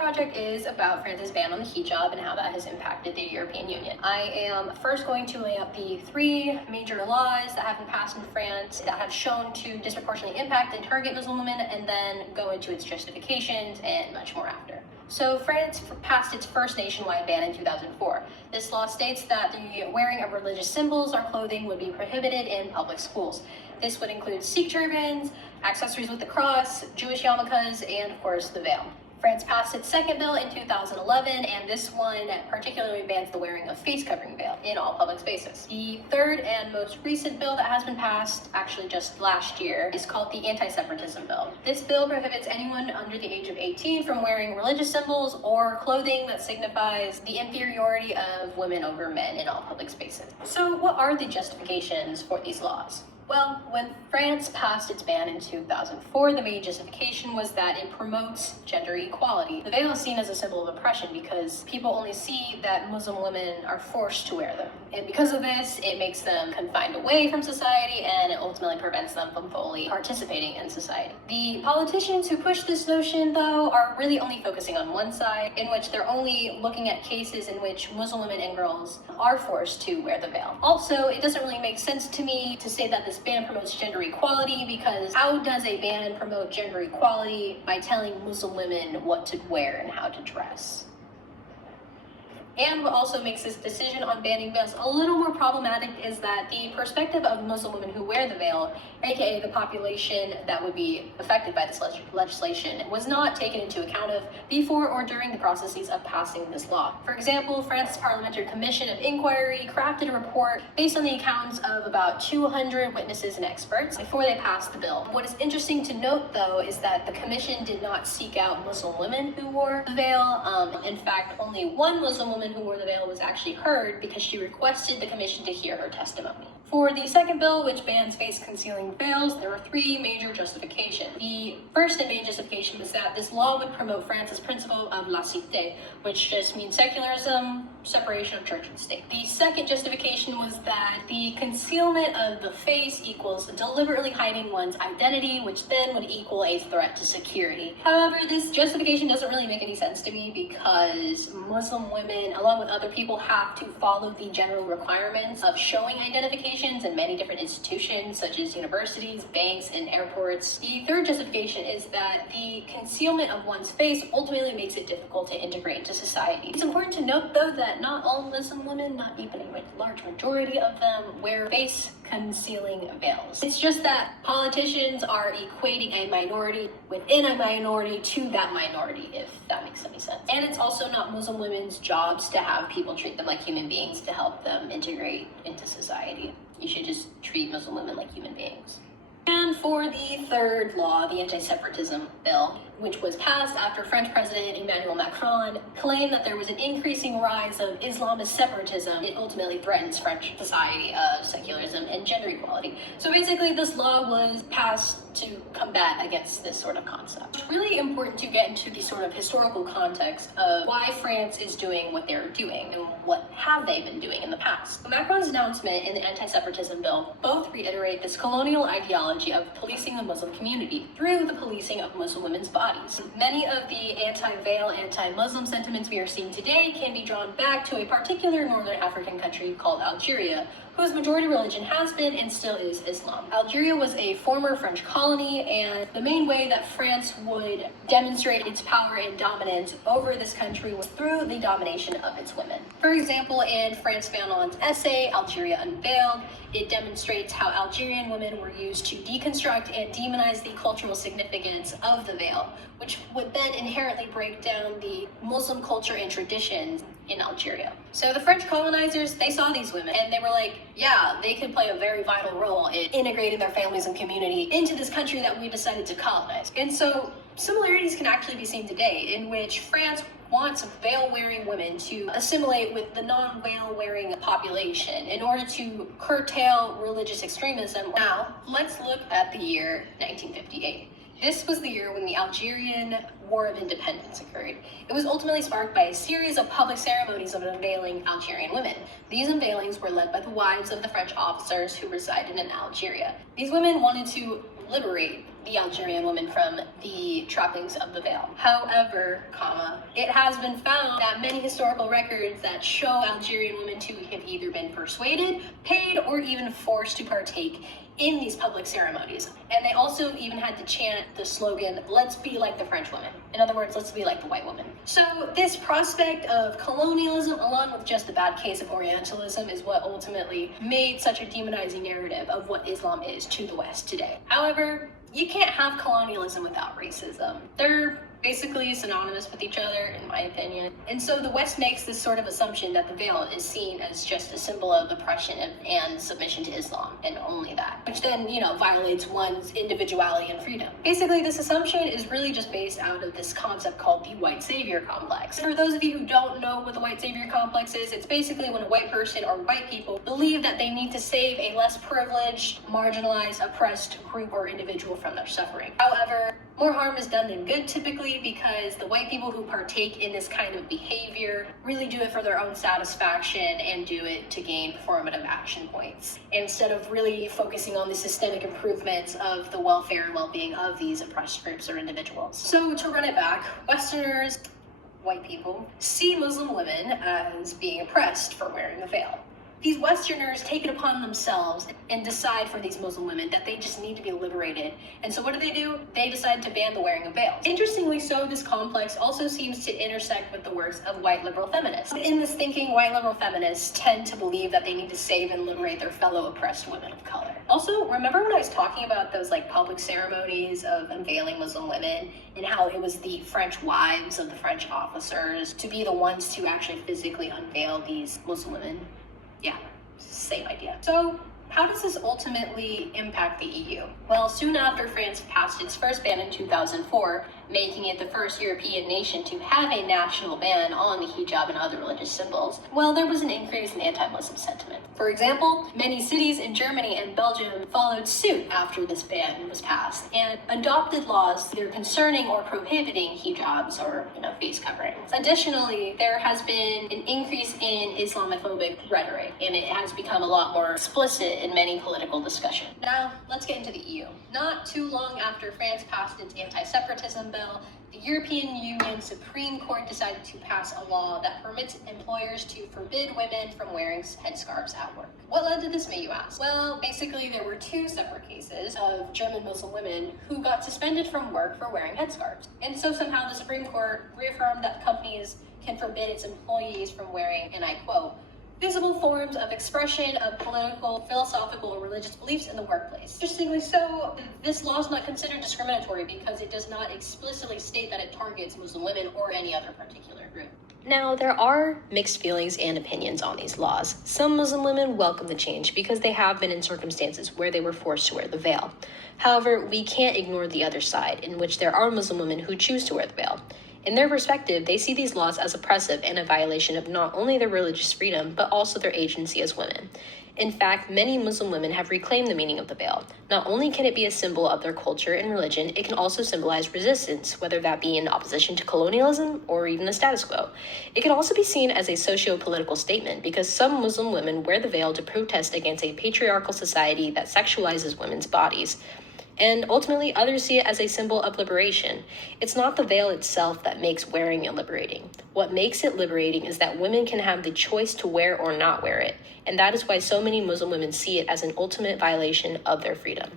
project is about France's ban on the hijab and how that has impacted the European Union. I am first going to lay out the 3 major laws that have been passed in France that have shown to disproportionately impact and target Muslim women, and then go into its justifications and much more after. So France passed its first nationwide ban in 2004. This law states that the wearing of religious symbols or clothing would be prohibited in public schools. This would include Sikh turbans, accessories with the cross, Jewish yarmulkes, and of course the veil. France passed its second bill in 2011, and this one particularly bans the wearing of face covering veil in all public spaces. The third and most recent bill that has been passed, actually just last year, is called the Anti-Separatism Bill. This bill prohibits anyone under the age of 18 from wearing religious symbols or clothing that signifies the inferiority of women over men in all public spaces. So what are the justifications for these laws? Well, when France passed its ban in 2004, the main justification was that it promotes gender equality. The veil is seen as a symbol of oppression because people only see that Muslim women are forced to wear them. And because of this, it makes them confined away from society, and it ultimately prevents them from fully participating in society. The politicians who push this notion, though, are really only focusing on one side, in which they're only looking at cases in which Muslim women and girls are forced to wear the veil. Also, it doesn't really make sense to me to say that this ban promotes gender equality, because how does a ban promote gender equality by telling Muslim women what to wear and how to dress? And what also makes this decision on banning veils a little more problematic is that the perspective of Muslim women who wear the veil, aka the population that would be affected by this legislation, was not taken into account of before or during the processes of passing this law. For example, France's Parliamentary Commission of Inquiry crafted a report based on the accounts of about 200 witnesses and experts before they passed the bill. What is interesting to note, though, is that the commission did not seek out Muslim women who wore the veil. In fact, only one Muslim woman who wore the veil was actually heard because she requested the commission to hear her testimony. For the second bill, which bans face-concealing veils, there were 3 major justifications. The first and main justification was that this law would promote France's principle of laïcité, which just means secularism, separation of church and state. The second justification was that the concealment of the face equals deliberately hiding one's identity, which then would equal a threat to security. However, this justification doesn't really make any sense to me because Muslim women, along with other people, have to follow the general requirements of showing identification in many different institutions such as universities, banks, and airports. The third justification is that the concealment of one's face ultimately makes it difficult to integrate into society. It's important to note, though, that not all Muslim women, not even a large majority of them, wear face concealing veils. It's just that politicians are equating a minority within a minority to that minority, if that makes any sense. And it's also not Muslim women's jobs to have people treat them like human beings to help them integrate into society. You should just treat Muslim women like human beings. And for the third law, the Anti-Separatism Bill, which was passed after French President Emmanuel Macron claimed that there was an increasing rise of Islamist separatism, it ultimately threatens French society of secularism and gender equality. So basically, this law was passed to combat against this sort of concept. It's really important to get into the sort of historical context of why France is doing what they're doing and what have they been doing in the past. Macron's announcement in the Anti-Separatism Bill both reiterate this colonial ideology of policing the Muslim community through the policing of Muslim women's bodies. Many of the anti-veil, anti-Muslim sentiments we are seeing today can be drawn back to a particular northern African country called Algeria, whose majority religion has been and still is Islam. Algeria was a former French colony, and the main way that France would demonstrate its power and dominance over this country was through the domination of its women. For example, in Frantz Fanon's essay, Algeria Unveiled, it demonstrates how Algerian women were used to deconstruct and demonize the cultural significance of the veil, which would then inherently break down the Muslim culture and traditions in Algeria. So the French colonizers, they saw these women and they were like, yeah, they could play a very vital role in integrating their families and community into this country that we decided to colonize. And so similarities can actually be seen today, in which France wants veil-wearing women to assimilate with the non-veil-wearing population in order to curtail religious extremism. Now, let's look at the year 1958. This was the year when the Algerian War of Independence occurred. It was ultimately sparked by a series of public ceremonies of unveiling Algerian women. These unveilings were led by the wives of the French officers who resided in Algeria. These women wanted to liberate the Algerian woman from the trappings of the veil. However, it has been found that many historical records that show Algerian women to have either been persuaded, paid, or even forced to partake in these public ceremonies. And they also even had to chant the slogan, "Let's be like the French woman." In other words, let's be like the white woman. So this prospect of colonialism, along with just a bad case of Orientalism, is what ultimately made such a demonizing narrative of what Islam is to the West today. However, you can't have colonialism without racism. They're basically synonymous with each other, in my opinion. And so the West makes this sort of assumption that the veil is seen as just a symbol of oppression and submission to Islam, and only that, which then, violates one's individuality and freedom. Basically, this assumption is really just based out of this concept called the white savior complex. For those of you who don't know what the white savior complex is, it's basically when a white person or white people believe that they need to save a less privileged, marginalized, oppressed group or individual from their suffering. However, more harm is done than good typically, because the white people who partake in this kind of behavior really do it for their own satisfaction and do it to gain performative action points, instead of really focusing on the systemic improvements of the welfare and well-being of these oppressed groups or individuals. So to run it back, Westerners, white people, see Muslim women as being oppressed for wearing the veil. These Westerners take it upon themselves and decide for these Muslim women that they just need to be liberated. And so what do? They decide to ban the wearing of veils. Interestingly so, this complex also seems to intersect with the works of white liberal feminists. In this thinking, white liberal feminists tend to believe that they need to save and liberate their fellow oppressed women of color. Also, remember when I was talking about those public ceremonies of unveiling Muslim women, and how it was the French wives of the French officers to be the ones to actually physically unveil these Muslim women? Yeah, same idea. So how does this ultimately impact the EU? Well, soon after France passed its first ban in 2004, making it the first European nation to have a national ban on the hijab and other religious symbols, well, there was an increase in anti-Muslim sentiment. For example, many cities in Germany and Belgium followed suit after this ban was passed and adopted laws either concerning or prohibiting hijabs or face coverings. Additionally, there has been an increase in Islamophobic rhetoric, and it has become a lot more explicit in many political discussion. Now, let's get into the EU. Not too long after France passed its anti-separatism bill, the European Union Supreme Court decided to pass a law that permits employers to forbid women from wearing headscarves at work. What led to this, may you ask? Well, basically there were two separate cases of German Muslim women who got suspended from work for wearing headscarves. And so somehow the Supreme Court reaffirmed that companies can forbid its employees from wearing, and I quote, visible forms of expression of political, philosophical, or religious beliefs in the workplace. Interestingly so, this law is not considered discriminatory because it does not explicitly state that it targets Muslim women or any other particular group. Now, there are mixed feelings and opinions on these laws. Some Muslim women welcome the change because they have been in circumstances where they were forced to wear the veil. However, we can't ignore the other side, in which there are Muslim women who choose to wear the veil. In their perspective, they see these laws as oppressive and a violation of not only their religious freedom, but also their agency as women. In fact, many Muslim women have reclaimed the meaning of the veil. Not only can it be a symbol of their culture and religion, it can also symbolize resistance, whether that be in opposition to colonialism or even the status quo. It can also be seen as a socio-political statement because some Muslim women wear the veil to protest against a patriarchal society that sexualizes women's bodies. And ultimately, others see it as a symbol of liberation. It's not the veil itself that makes wearing it liberating. What makes it liberating is that women can have the choice to wear or not wear it, and that is why so many Muslim women see it as an ultimate violation of their freedom.